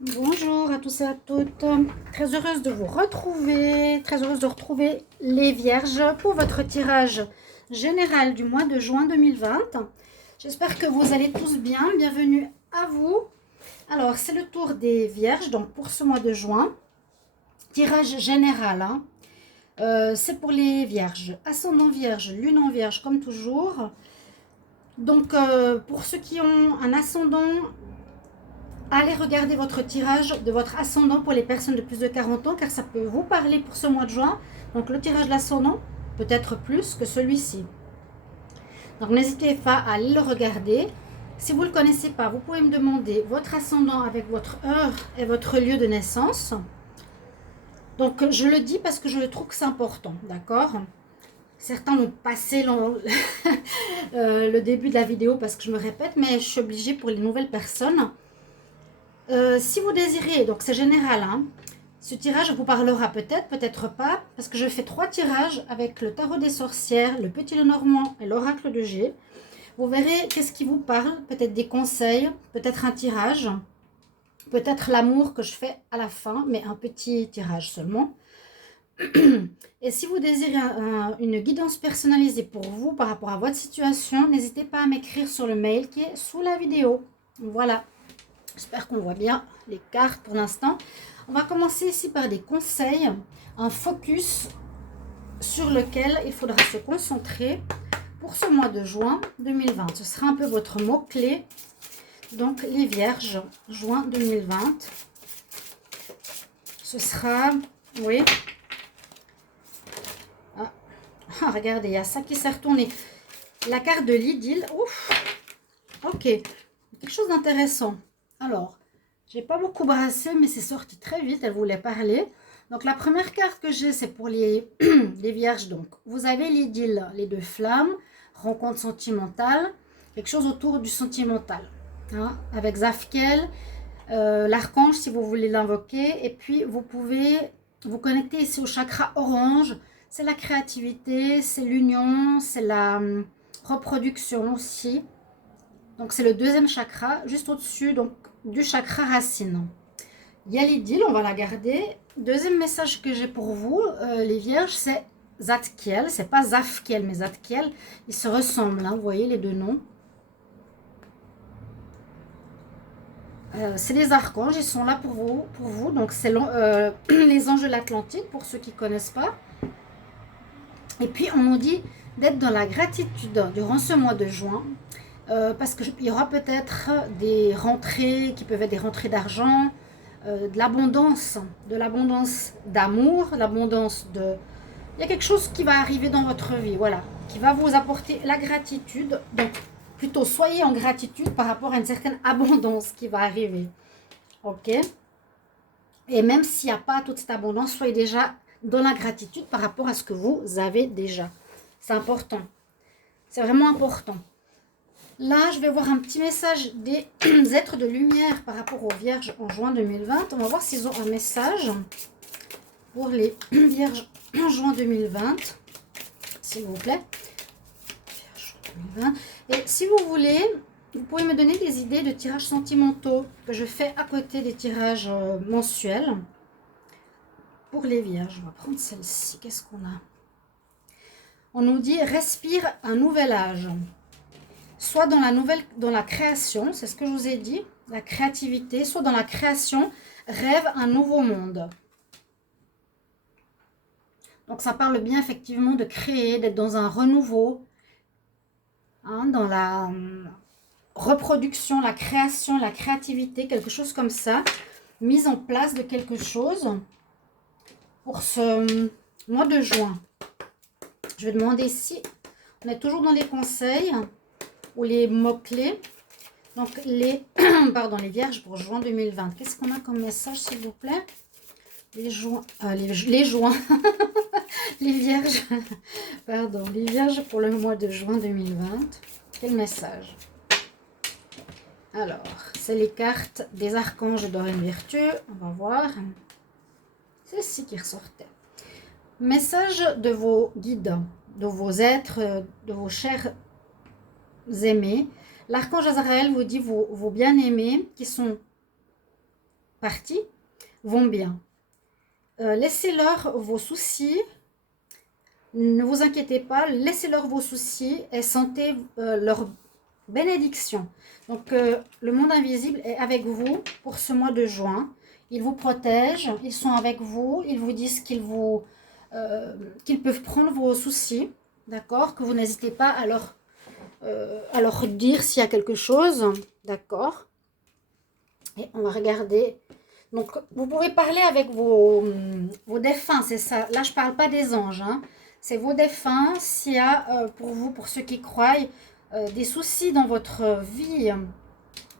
Bonjour à tous et à toutes. Très heureuse de vous retrouver, très heureuse de retrouver les Vierges pour votre tirage général du mois de juin 2020. J'espère que vous allez tous bien. Bienvenue à vous. Alors, c'est le tour des Vierges, donc pour ce mois de juin. Tirage général, hein. C'est pour les Vierges. Ascendant Vierge, Lune en Vierge, comme toujours. Donc, pour ceux qui ont un ascendant, allez regarder votre tirage de votre ascendant pour les personnes de plus de 40 ans, car ça peut vous parler pour ce mois de juin. Donc, le tirage de l'ascendant peut être plus que celui-ci. Donc, n'hésitez pas à aller le regarder. Si vous ne le connaissez pas, vous pouvez me demander votre ascendant avec votre heure et votre lieu de naissance. Donc, je le dis parce que je trouve que c'est important, d'accord? Certains vont passer le début de la vidéo parce que je me répète, mais je suis obligée pour les nouvelles personnes. Si vous désirez, donc c'est général, hein, ce tirage vous parlera peut-être, peut-être pas, parce que je fais 3 tirages avec le tarot des sorcières, le petit Lenormand et l'oracle de G. Vous verrez qu'est-ce qui vous parle, peut-être des conseils, peut-être un tirage, peut-être l'amour que je fais à la fin, mais un petit tirage seulement. Et si vous désirez une guidance personnalisée pour vous par rapport à votre situation, n'hésitez pas à m'écrire sur le mail qui est sous la vidéo. Voilà. J'espère qu'on voit bien les cartes pour l'instant. On va commencer ici par des conseils, un focus sur lequel il faudra se concentrer pour ce mois de juin 2020. Ce sera un peu votre mot-clé. Donc, les Vierges, juin 2020. Ce sera, oui. Ah, regardez, il y a ça qui s'est retourné. La carte de l'idylle. Ouf. Ok. Quelque chose d'intéressant. Alors, j'ai pas beaucoup brassé, mais c'est sorti très vite. Elle voulait parler. Donc, la première carte que j'ai, c'est pour les, les Vierges. Donc, vous avez l'idylle, les deux flammes, rencontre sentimentale, quelque chose autour du sentimental. Hein, avec Zafkiel, l'archange, si vous voulez l'invoquer. Et puis, vous pouvez vous connecter ici au chakra orange. C'est la créativité, c'est l'union, c'est la reproduction aussi. Donc, c'est le deuxième chakra, juste au-dessus donc du chakra racine. Il y a l'idylle, on va la garder. Deuxième message que j'ai pour vous, les Vierges, c'est Zadkiel. C'est pas Zafkiel, mais Zadkiel. Ils se ressemblent, hein, vous voyez les deux noms. C'est les archanges, ils sont là pour vous. Donc, c'est les anges de l'Atlantique, pour ceux qui ne connaissent pas. Et puis, on nous dit d'être dans la gratitude durant ce mois de juin. Parce qu'il y aura peut-être des rentrées qui peuvent être des rentrées d'argent, de l'abondance d'amour, l'abondance de... Il y a quelque chose qui va arriver dans votre vie, voilà, qui va vous apporter la gratitude. Donc, plutôt, soyez en gratitude par rapport à une certaine abondance qui va arriver. Ok? Et même s'il n'y a pas toute cette abondance, soyez déjà dans la gratitude par rapport à ce que vous avez déjà. C'est important. C'est vraiment important. Là, je vais voir un petit message des êtres de lumière par rapport aux Vierges en juin 2020. On va voir s'ils ont un message pour les Vierges en juin 2020, s'il vous plaît. Vierges 2020. Et si vous voulez, vous pouvez me donner des idées de tirages sentimentaux que je fais à côté des tirages mensuels pour les Vierges. On va prendre celle-ci. Qu'est-ce qu'on a? On nous dit « Respire un nouvel âge ». Soit dans la création, c'est ce que je vous ai dit, la créativité, soit dans la création, rêve un nouveau monde. Donc ça parle bien effectivement de créer, d'être dans un renouveau, hein, dans la reproduction, la création, la créativité, quelque chose comme ça, mise en place de quelque chose pour ce mois de juin. Je vais demander ici, on est toujours dans les conseils ou les mots-clés. Donc, les Vierges pour juin 2020. Qu'est-ce qu'on a comme message, s'il vous plaît? Les joints. Les Vierges. Pardon, les Vierges pour le mois de juin 2020. Quel message? Alors, c'est les cartes des archanges Dorine Virtue. On va voir. C'est ici qui ressortait. Message de vos guides, de vos êtres, de vos chers aimés. L'archange Azraël vous dit vos bien-aimés qui sont parties vont bien. Laissez-leur vos soucis. Ne vous inquiétez pas, laissez-leur vos soucis et sentez leur bénédiction. Donc, le monde invisible est avec vous pour ce mois de juin. Ils vous protègent, ils sont avec vous, ils vous disent qu'ils peuvent prendre vos soucis, d'accord? Que vous n'hésitez pas à leur dire s'il y a quelque chose, d'accord? Et on va regarder. Donc, vous pouvez parler avec vos défunts, c'est ça. Là, je ne parle pas des anges, hein. C'est vos défunts. S'il y a pour vous, pour ceux qui croient, des soucis dans votre vie,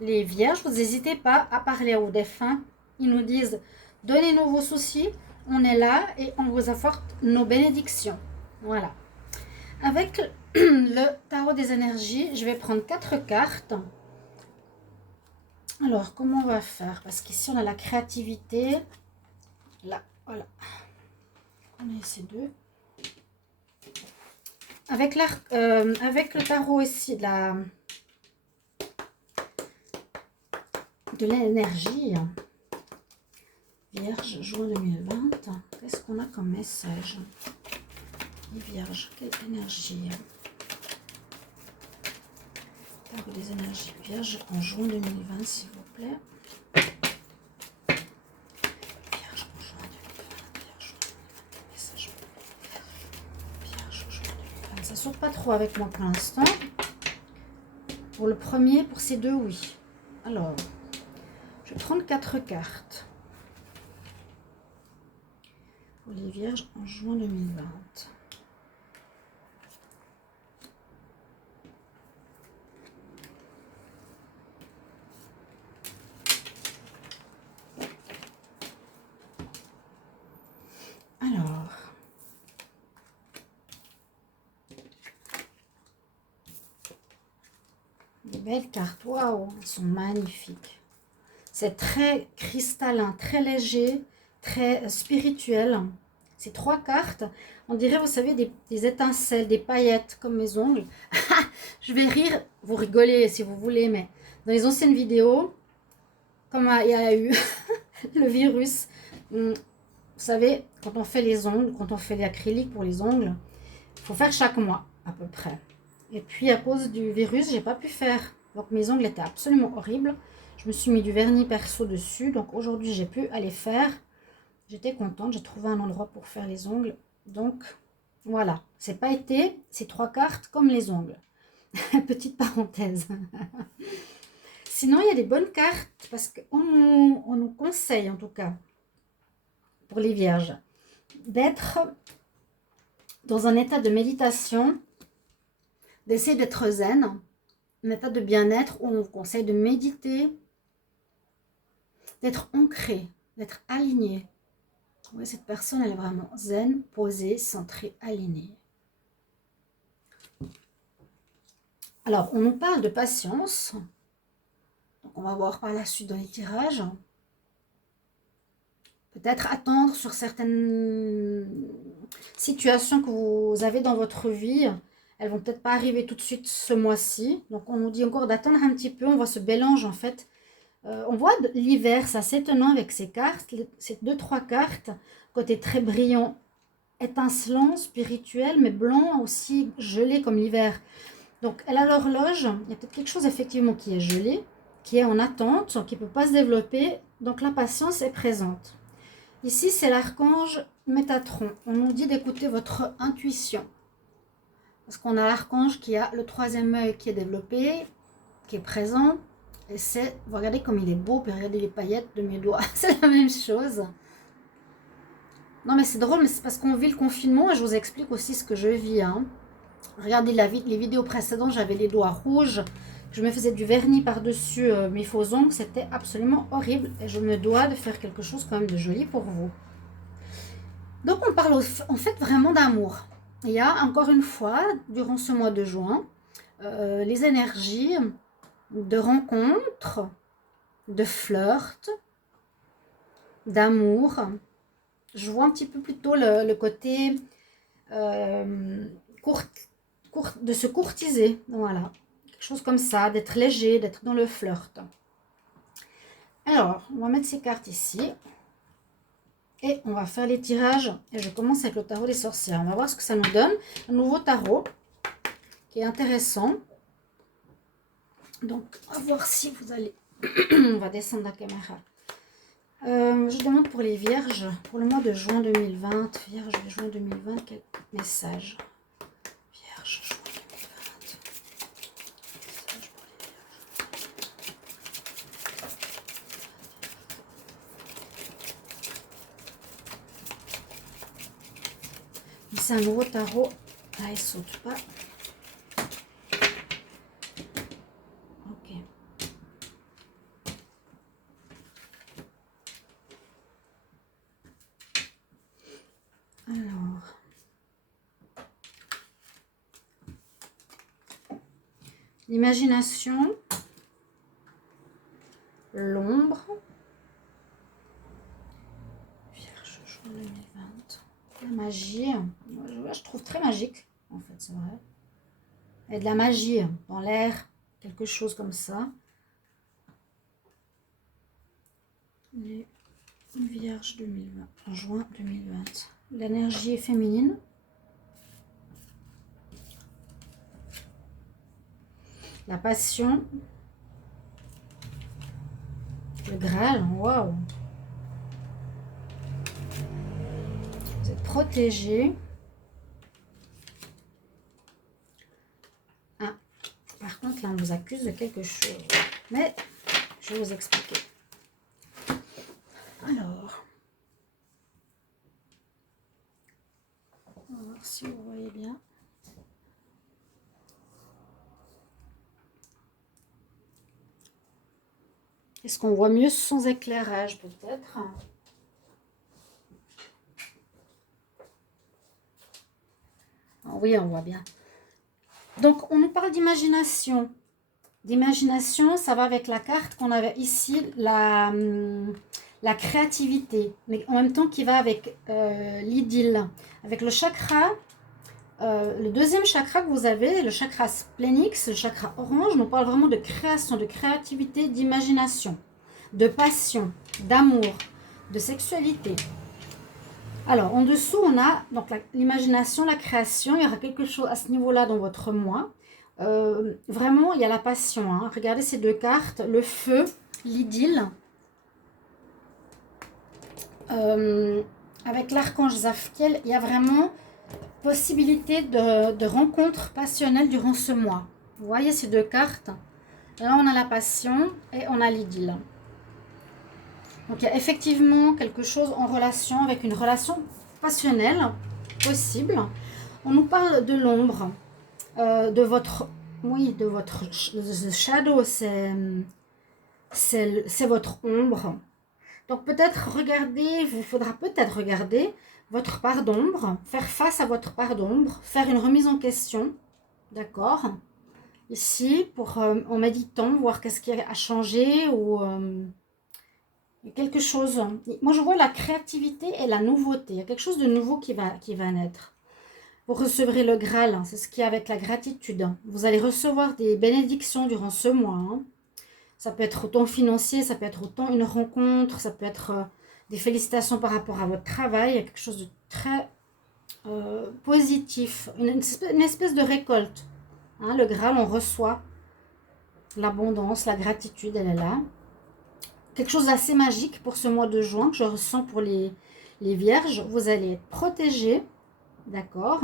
les vierges, vous n'hésitez pas à parler aux défunts. Ils nous disent, donnez-nous vos soucis, on est là et on vous apporte nos bénédictions. Voilà. Avec le tarot des énergies, je vais prendre 4 cartes. Alors, comment on va faire? Parce qu'ici, on a la créativité. Là, voilà. On a ces deux. Avec le tarot ici de l'énergie, Vierge, juin 2020, qu'est-ce qu'on a comme message? Les Vierges, quelle énergie? Tarot des énergies Vierge en juin 2020, s'il vous plaît. Vierge en juin 2020, Vierge en juin 2020, message. Vierge en juin 2020. Ça ne saute pas trop avec moi pour l'instant. Pour le premier, pour ces deux, oui. Alors, je vais prendre 4 cartes. Pour les Vierges en juin 2020. Alors, des belles cartes, waouh, elles sont magnifiques. C'est très cristallin, très léger, très spirituel. Ces 3 cartes, on dirait, vous savez, des étincelles, des paillettes comme mes ongles. Je vais rire, vous rigolez si vous voulez, mais dans les anciennes vidéos, comme il y a eu le virus, vous savez, quand on fait les ongles, quand on fait l'acrylique pour les ongles, il faut faire chaque mois à peu près. Et puis à cause du virus, j'ai pas pu faire. Donc mes ongles étaient absolument horribles. Je me suis mis du vernis perso dessus. Donc aujourd'hui, j'ai pu aller faire. J'étais contente. J'ai trouvé un endroit pour faire les ongles. Donc voilà. C'est pas été ces 3 cartes comme les ongles. Petite parenthèse. Sinon, il y a des bonnes cartes parce qu'on nous conseille en tout cas pour les vierges d'être dans un état de méditation, d'essayer d'être zen, un état de bien-être où on vous conseille de méditer, d'être ancré, d'être aligné. Oui, cette personne, elle est vraiment zen, posée, centrée, alignée. Alors, on nous parle de patience. Donc, on va voir par la suite dans les tirages. Peut-être attendre sur certaines situations que vous avez dans votre vie. Elles vont peut-être pas arriver tout de suite ce mois-ci. Donc, on nous dit encore d'attendre un petit peu. On voit ce mélange, en fait. On voit l'hiver, c'est assez étonnant avec ces cartes. Ces 2-3 cartes, côté très brillant, étincelant, spirituel, mais blanc aussi, gelé comme l'hiver. Donc, elle a l'horloge. Il y a peut-être quelque chose, effectivement, qui est gelé, qui est en attente, qui ne peut pas se développer. Donc, la patience est présente. Ici, c'est l'archange Métatron. On nous dit d'écouter votre intuition. Parce qu'on a l'archange qui a le 3e œil qui est développé, qui est présent. Et c'est, vous regardez comme il est beau, puis regardez les paillettes de mes doigts. C'est la même chose. Non, mais c'est drôle, mais c'est parce qu'on vit le confinement et je vous explique aussi ce que je vis. Hein. Regardez les vidéos précédentes, j'avais les doigts rouges. Je me faisais du vernis par-dessus mes faux ongles. C'était absolument horrible. Et je me dois de faire quelque chose quand même de joli pour vous. Donc, on parle en fait vraiment d'amour. Il y a encore une fois, durant ce mois de juin, les énergies de rencontres, de flirt, d'amour. Je vois un petit peu plutôt le côté de se courtiser. Voilà. Quelque chose comme ça, d'être léger, d'être dans le flirt. Alors, on va mettre ces cartes ici. Et on va faire les tirages. Et je commence avec le tarot des sorcières. On va voir ce que ça nous donne. Un nouveau tarot qui est intéressant. Donc, on va voir si vous allez... On va descendre la caméra. Je demande pour les vierges, pour le mois de juin 2020. Vierge, juin 2020, quel message? Vierge, juin 2020. Message pour les vierges. C'est un nouveau tarot. Ah, il saute pas. Ok. Alors. L'imagination. L'ombre. Vierge, juin 2020. La magie. Je trouve très magique, en fait, c'est vrai. Il y a de la magie dans l'air, quelque chose comme ça. Les Vierges 2020, en juin 2020. L'énergie est féminine. La passion. Le Graal, waouh. Vous êtes protégé. Ah, par contre, là, on vous accuse de quelque chose. Mais, je vais vous expliquer. Alors, on va voir si vous voyez bien. Est-ce qu'on voit mieux sans éclairage, peut-être? Oui, on voit bien. Donc, on nous parle d'imagination. D'imagination, ça va avec la carte qu'on avait ici, la créativité, mais en même temps qui va avec l'idylle. Avec le chakra, le deuxième chakra que vous avez, le chakra splénix, le chakra orange, nous parle vraiment de création, de créativité, d'imagination, de passion, d'amour, de sexualité. Alors, en dessous, on a donc l'imagination, la création. Il y aura quelque chose à ce niveau-là dans votre moi. Vraiment, il y a la passion. Hein. Regardez ces deux cartes, le feu, l'idylle. Avec l'archange Zaphiel, il y a vraiment possibilité de rencontre passionnelle durant ce mois. Vous voyez ces deux cartes? Là, on a la passion et on a l'idylle. Donc, il y a effectivement quelque chose en relation avec une relation passionnelle possible. On nous parle de l'ombre, de votre... Oui, de votre shadow, c'est votre ombre. Donc, peut-être regarder, il faudra peut-être regarder votre part d'ombre, faire face à votre part d'ombre, faire une remise en question, d'accord? Ici, pour en méditant, voir qu'est-ce qui a changé ou... quelque chose. Moi, je vois la créativité et la nouveauté. Il y a quelque chose de nouveau qui va naître. Vous recevrez le Graal, c'est ce qui est avec la gratitude. Vous allez recevoir des bénédictions durant ce mois. Hein. Ça peut être autant financier, ça peut être autant une rencontre, ça peut être des félicitations par rapport à votre travail. Il y a quelque chose de très positif, une espèce de récolte. Hein, le Graal, on reçoit l'abondance, la gratitude, elle est là. Quelque chose d'assez magique pour ce mois de juin que je ressens pour les vierges. Vous allez être protégés, d'accord?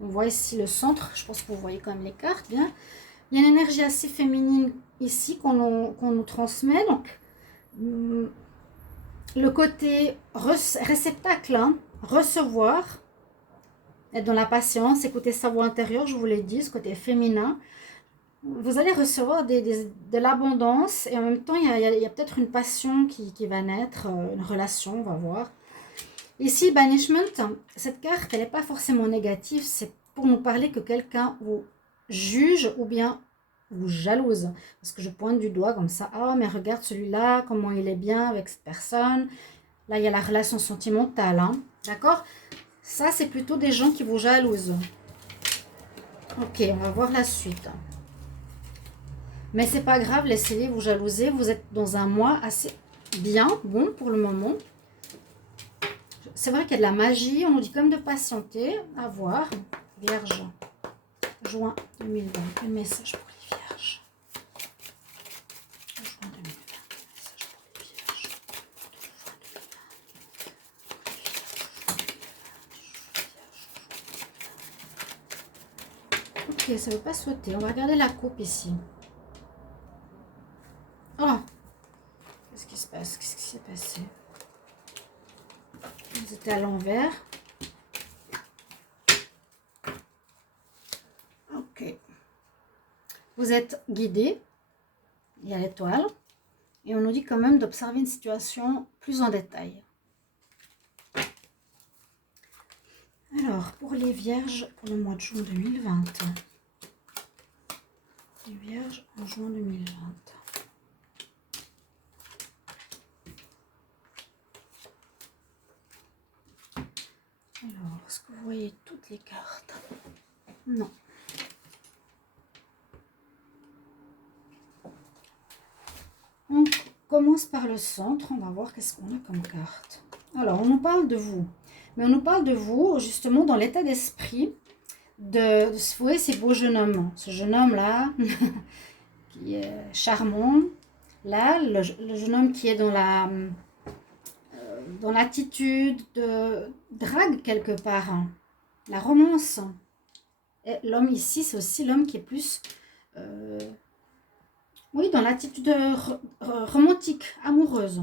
On voit ici le centre, je pense que vous voyez quand même les cartes, bien. Il y a une énergie assez féminine ici qu'on nous transmet, donc le côté réceptacle, hein, recevoir, être dans la patience, écouter sa voix intérieure, je vous l'ai dit, ce côté féminin. Vous allez recevoir de l'abondance et en même temps, il y a peut-être une passion qui va naître, une relation, on va voir. Ici, Banishment, cette carte, elle n'est pas forcément négative, c'est pour nous parler que quelqu'un vous juge ou bien vous jalouse. Parce que je pointe du doigt comme ça, ah mais regarde celui-là, comment il est bien avec cette personne. Là, il y a la relation sentimentale, hein, d'accord? Ça, c'est plutôt des gens qui vous jalousent. Ok, on va voir la suite. Mais c'est pas grave, laissez-les vous jalouser. Vous êtes dans un mois assez bien, bon pour le moment. C'est vrai qu'il y a de la magie, on nous dit comme de patienter, à voir. Vierge, juin 2020, quel message pour les vierges? Juin 2020, message pour les vierges. Ok, ça ne veut pas sauter. On va regarder la coupe ici. Oh, qu'est-ce qui se passe? Qu'est-ce qui s'est passé? Vous étiez à l'envers. Ok. Vous êtes guidé. Il y a l'étoile. Et on nous dit quand même d'observer une situation plus en détail. Alors, pour les vierges, pour le mois de juin 2020. Les vierges en juin 2020. Alors, est-ce que vous voyez toutes les cartes? Non. On commence par le centre. On va voir qu'est-ce qu'on a comme carte. Alors, on nous parle de vous. Mais on nous parle de vous, justement, dans l'état d'esprit de vous voyez ces beaux jeunes hommes. Ce jeune homme-là, qui est charmant. Là, le jeune homme qui est dans l'attitude de drague quelque part. La romance. Et l'homme ici, c'est aussi l'homme qui est plus... oui, dans l'attitude romantique, amoureuse.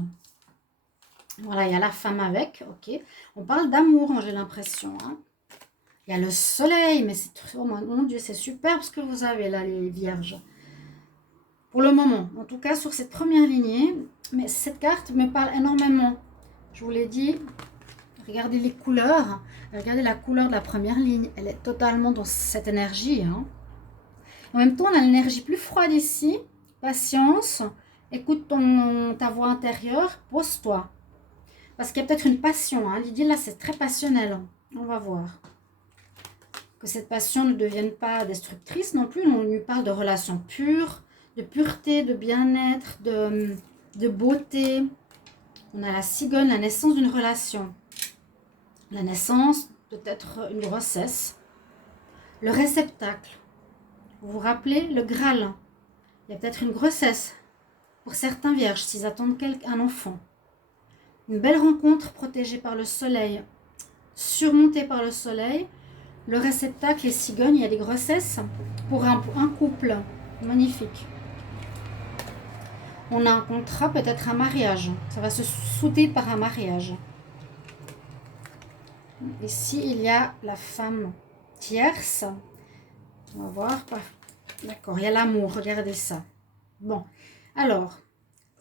Voilà, il y a la femme avec, ok. On parle d'amour, j'ai l'impression. Hein. Il y a le soleil, mais c'est... Oh mon Dieu, c'est superbe ce que vous avez là, les vierges. Pour le moment, en tout cas sur cette première lignée. Mais cette carte me parle énormément. Je vous l'ai dit, regardez les couleurs. Regardez la couleur de la première ligne. Elle est totalement dans cette énergie. Hein. En même temps, on a l'énergie plus froide ici. Patience. Écoute ta voix intérieure. Pose-toi. Parce qu'il y a peut-être une passion. Hein. Lydie, là, c'est très passionnel. On va voir. Que cette passion ne devienne pas destructrice non plus. On lui parle de relations pures, de pureté, de bien-être, de beauté. On a la cigogne, la naissance d'une relation. La naissance, peut-être une grossesse. Le réceptacle. Vous vous rappelez, le Graal. Il y a peut-être une grossesse pour certains vierges s'ils attendent un enfant. Une belle rencontre protégée par le soleil, surmontée par le soleil. Le réceptacle, les cigognes, il y a des grossesses pour un couple. Magnifique. On a un contrat, peut-être un mariage. Ça va se souder par un mariage. Ici, il y a la femme tierce. On va voir. D'accord, il y a l'amour. Regardez ça. Bon, alors,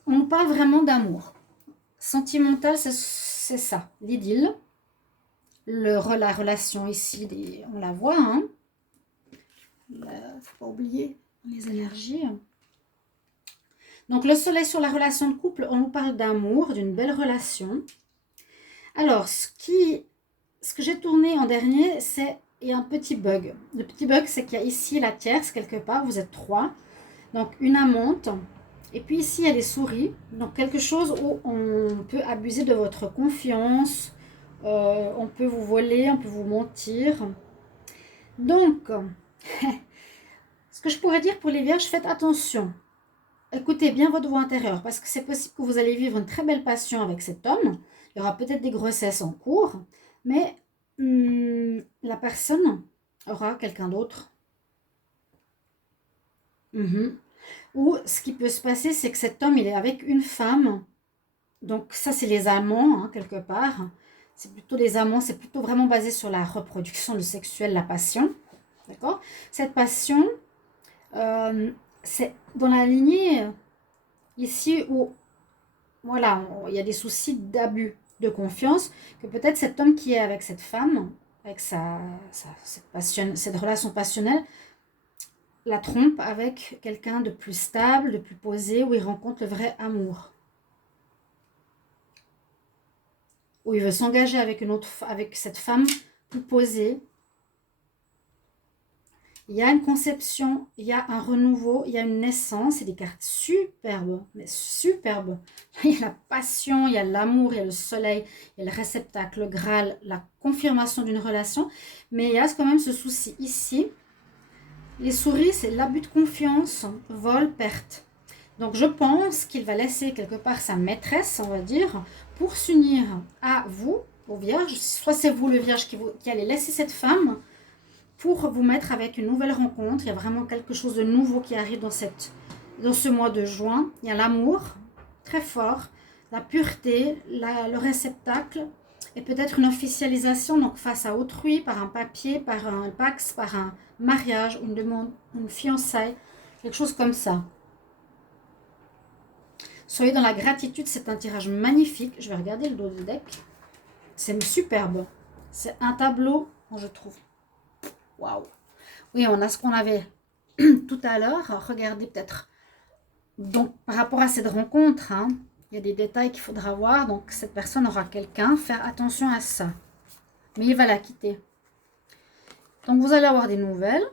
on nous parle vraiment d'amour. Sentimental, c'est ça. L'idylle. La relation ici, on la voit. Hein. Faut pas oublier les énergies. Donc, le soleil sur la relation de couple, on nous parle d'amour, d'une belle relation. Alors, ce que j'ai tourné en dernier, c'est un petit bug. Le petit bug, c'est qu'il y a ici la tierce, quelque part, vous êtes 3. Donc, une amante. Et puis ici, il y a des souris. Donc, quelque chose où on peut abuser de votre confiance. On peut vous voler, on peut vous mentir. Donc, ce que je pourrais dire pour les vierges, faites attention. Écoutez bien votre voix intérieure parce que c'est possible que vous allez vivre une très belle passion avec cet homme. Il y aura peut-être des grossesses en cours, mais la personne aura quelqu'un d'autre. Ou ce qui peut se passer, c'est que cet homme, il est avec une femme. Donc ça, c'est les amants, hein, quelque part. C'est plutôt les amants, c'est plutôt vraiment basé sur la reproduction, le sexuel, la passion. D'accord? Cette passion, c'est dans la lignée ici où voilà, il y a des soucis d'abus de confiance, que peut-être cet homme qui est avec cette femme, avec cette relation passionnelle, la trompe avec quelqu'un de plus stable, de plus posé, où il rencontre le vrai amour. Où il veut s'engager avec cette femme plus posée. Il y a une conception, il y a un renouveau, il y a une naissance. C'est des cartes superbes, mais superbes. Il y a la passion, il y a l'amour, il y a le soleil, il y a le réceptacle, le Graal, la confirmation d'une relation. Mais il y a quand même ce souci ici. Les souris, c'est l'abus de confiance, vol, perte. Donc je pense qu'il va laisser quelque part sa maîtresse, on va dire, pour s'unir à vous, aux vierges. Soit c'est vous le vierge qui allez laisser cette femme pour vous mettre avec une nouvelle rencontre. Il y a vraiment quelque chose de nouveau qui arrive dans ce mois de juin. Il y a l'amour, très fort, la pureté, le réceptacle, et peut-être une officialisation donc face à autrui, par un papier, par un pax, par un mariage, une demande, une fiançaille, quelque chose comme ça. Soyez dans la gratitude, c'est un tirage magnifique. Je vais regarder le dos du deck. C'est superbe. C'est un tableau, je trouve. Waouh. Oui, on a ce qu'on avait tout à l'heure. Regardez peut-être. Donc, par rapport à cette rencontre, hein, il y a des détails qu'il faudra voir. Donc, cette personne aura quelqu'un. Faire attention à ça. Mais il va la quitter. Donc, vous allez avoir des nouvelles.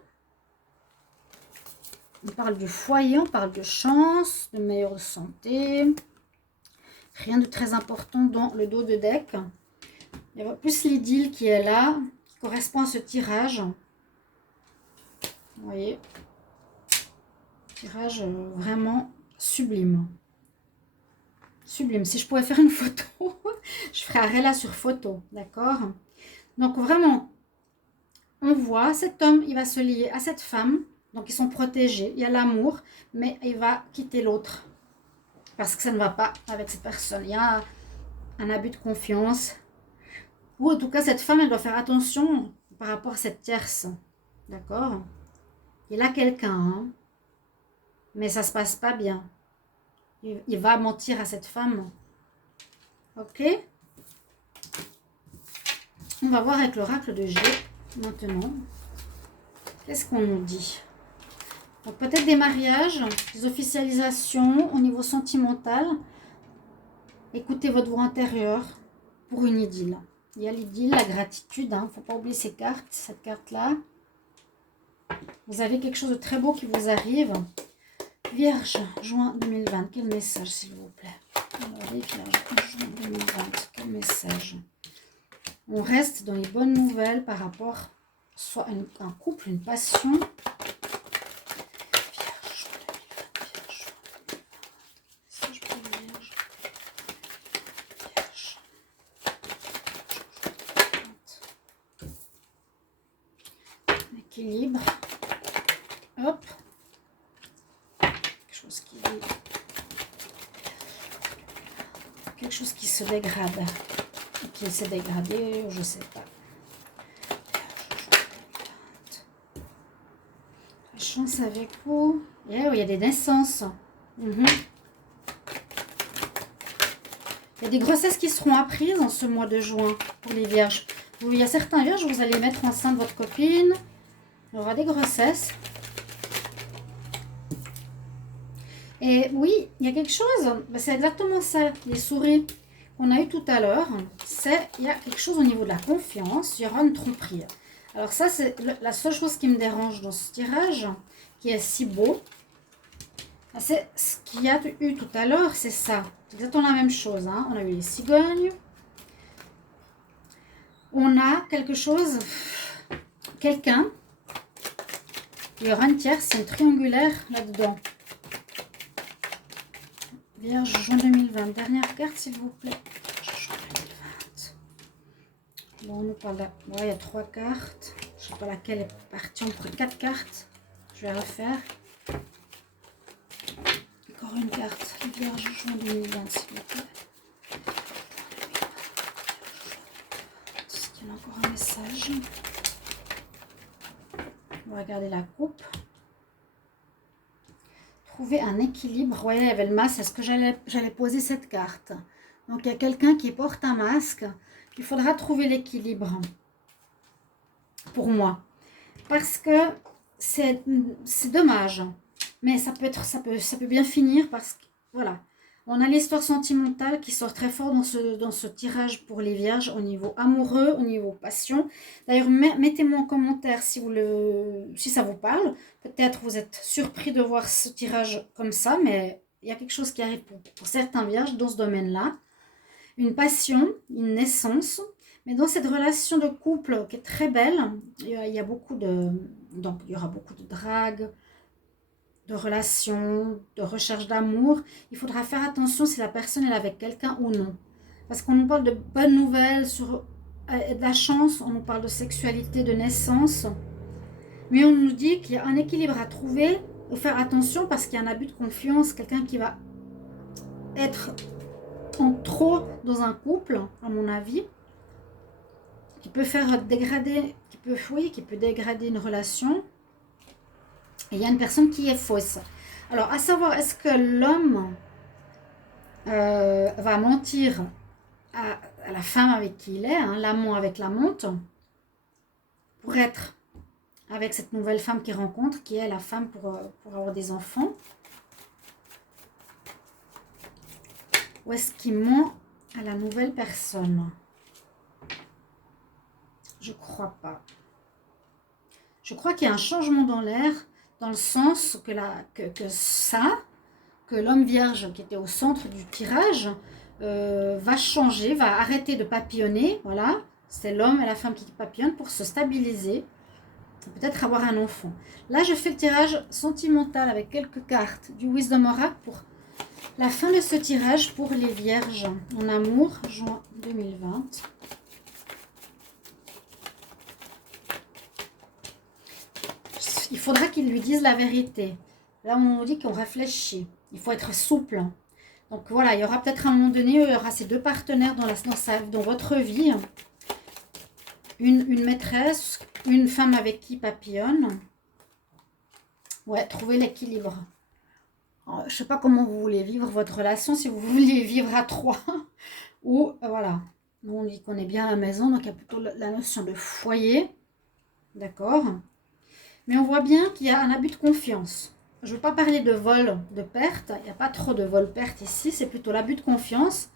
On parle du foyer, on parle de chance, de meilleure santé. Rien de très important dans le dos de deck. Il y a plus l'idylle qui est là, qui correspond à ce tirage. Vous voyez, tirage vraiment sublime. Sublime. Si je pouvais faire une photo, je ferais arrêt là sur photo, d'accord? Donc vraiment, on voit cet homme, il va se lier à cette femme. Donc ils sont protégés, il y a l'amour, mais il va quitter l'autre. Parce que ça ne va pas avec cette personne. Il y a un abus de confiance. Ou en tout cas, cette femme, elle doit faire attention par rapport à cette tierce. D'accord? Il a quelqu'un, hein, mais ça ne se passe pas bien. Il va mentir à cette femme. Ok? On va voir avec l'oracle de G maintenant. Qu'est-ce qu'on nous dit? Donc peut-être des mariages, des officialisations au niveau sentimental. Écoutez votre voix intérieure pour une idylle. Il y a l'idylle, la gratitude. Il ne faut pas oublier ces cartes, cette carte-là. Vous avez quelque chose de très beau qui vous arrive. Vierge, juin 2020. Quel message, s'il vous plaît? Alors, les vierges, juin 2020. Quel message? On reste dans les bonnes nouvelles par rapport soit à un couple, une passion. Équilibre. Hop. Quelque chose qui se dégrade. Qui s'est dégradé, je ne sais pas. La chance avec vous. Yeah, oui, il y a des naissances. Il y a des grossesses qui seront apprises en ce mois de juin pour les vierges. Il y a certains vierges, vous allez mettre enceinte votre copine. Il y aura des grossesses. Et oui, il y a quelque chose. C'est exactement ça, les souris qu'on a eu tout à l'heure. Il y a quelque chose au niveau de la confiance. Il y aura une tromperie. Alors ça, c'est la seule chose qui me dérange dans ce tirage, qui est si beau. C'est ce qu'il y a eu tout à l'heure, c'est ça. C'est exactement la même chose. Hein. On a eu les cigognes. On a quelque chose, quelqu'un. Il y aura une tierce, une triangulaire là-dedans. Vierge, juin 2020. Dernière carte, s'il vous plaît. Juin 2020. Bon, on nous parle là. Ouais, il y a 3 cartes. Je ne sais pas laquelle est partie. On prend 4 cartes. Je vais refaire. Encore une carte. Vierge, juin 2020, s'il vous plaît. Est-ce qu'il y a encore un message? On va regarder la coupe. Trouver un équilibre. Vous voyez, il y avait le masque. Est-ce que j'allais poser cette carte? Donc, il y a quelqu'un qui porte un masque. Il faudra trouver l'équilibre. Pour moi. Parce que c'est dommage. Mais ça peut bien finir parce que, voilà. On a l'histoire sentimentale qui sort très fort dans ce tirage pour les vierges au niveau amoureux, au niveau passion. D'ailleurs, mettez-moi en commentaire si ça vous parle. Peut-être vous êtes surpris de voir ce tirage comme ça, mais il y a quelque chose qui arrive pour certains vierges dans ce domaine-là. Une passion, une naissance. Mais dans cette relation de couple qui est très belle, il y a beaucoup donc il y aura beaucoup de drague, de relations, de recherche d'amour. Il faudra faire attention si la personne est avec quelqu'un ou non. Parce qu'on nous parle de bonnes nouvelles, de la chance, on nous parle de sexualité, de naissance. Mais on nous dit qu'il y a un équilibre à trouver. Il faut faire attention parce qu'il y a un abus de confiance, quelqu'un qui va être en trop dans un couple, à mon avis, qui peut faire dégrader, qui peut dégrader une relation. Et il y a une personne qui est fausse. Alors, à savoir, est-ce que l'homme va mentir à la femme avec qui il est, hein, l'amant avec l'amante, pour être avec cette nouvelle femme qu'il rencontre, qui est la femme pour avoir des enfants? Ou est-ce qu'il ment à la nouvelle personne? Je crois pas. Je crois qu'il y a un changement dans l'air, dans le sens que l'homme vierge qui était au centre du tirage va changer, va arrêter de papillonner. Voilà, c'est l'homme et la femme qui papillonnent pour se stabiliser, peut-être avoir un enfant. Là, je fais le tirage sentimental avec quelques cartes du Wisdom Oracle pour la fin de ce tirage pour les vierges en amour, juin 2020. Il faudra qu'ils lui disent la vérité. Là, on nous dit qu'on réfléchit. Il faut être souple. Donc voilà, il y aura peut-être un moment donné, il y aura ces deux partenaires dans votre vie. Une maîtresse, une femme avec qui papillonne. Ouais, trouver l'équilibre. Je ne sais pas comment vous voulez vivre votre relation, si vous voulez vivre à trois. Ou, voilà. Nous, on dit qu'on est bien à la maison, donc il y a plutôt la notion de foyer. D'accord ? Mais on voit bien qu'il y a un abus de confiance. Je ne veux pas parler de vol, de perte. Il n'y a pas trop de vol-perte ici. C'est plutôt l'abus de confiance.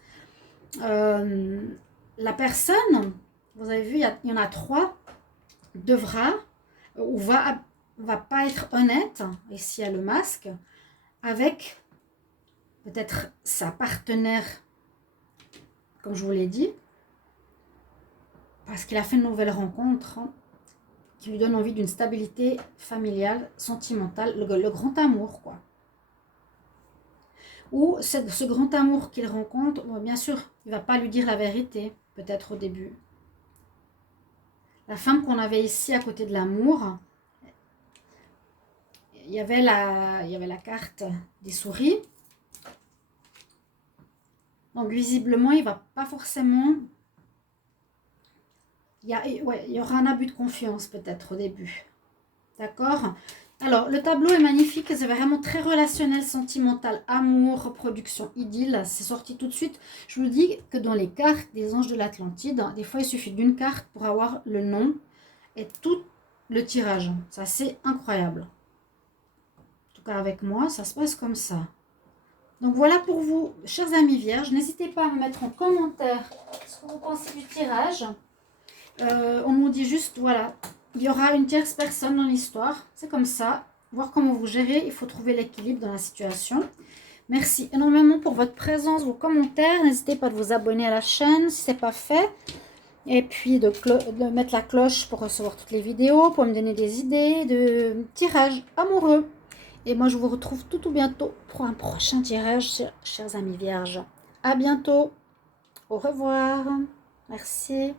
La personne, vous avez vu, il y en a trois, devra ou va pas être honnête, ici il y a le masque, avec peut-être sa partenaire, comme je vous l'ai dit, parce qu'il a fait une nouvelle rencontre, hein, qui lui donne envie d'une stabilité familiale, sentimentale, le grand amour, quoi. Ou ce grand amour qu'il rencontre, bien sûr, il ne va pas lui dire la vérité, peut-être au début. La femme qu'on avait ici à côté de l'amour, il y avait la carte des souris. Donc visiblement, il ne va pas forcément... Il y aura un abus de confiance peut-être au début. D'accord ? Alors, le tableau est magnifique, c'est vraiment très relationnel, sentimental, amour, reproduction, idylle. C'est sorti tout de suite. Je vous dis que dans les cartes des anges de l'Atlantide, des fois, il suffit d'une carte pour avoir le nom et tout le tirage. C'est assez incroyable. En tout cas, avec moi, ça se passe comme ça. Donc, voilà pour vous, chers amis vierges. N'hésitez pas à me mettre en commentaire ce que vous pensez du tirage. On nous dit juste, voilà, il y aura une tierce personne dans l'histoire. C'est comme ça. Voir comment vous gérez. Il faut trouver l'équilibre dans la situation. Merci énormément pour votre présence, vos commentaires. N'hésitez pas à vous abonner à la chaîne si ce n'est pas fait. Et puis de mettre la cloche pour recevoir toutes les vidéos, pour me donner des idées de tirage amoureux. Et moi, je vous retrouve tout bientôt pour un prochain tirage, chers amis vierges. À bientôt. Au revoir. Merci.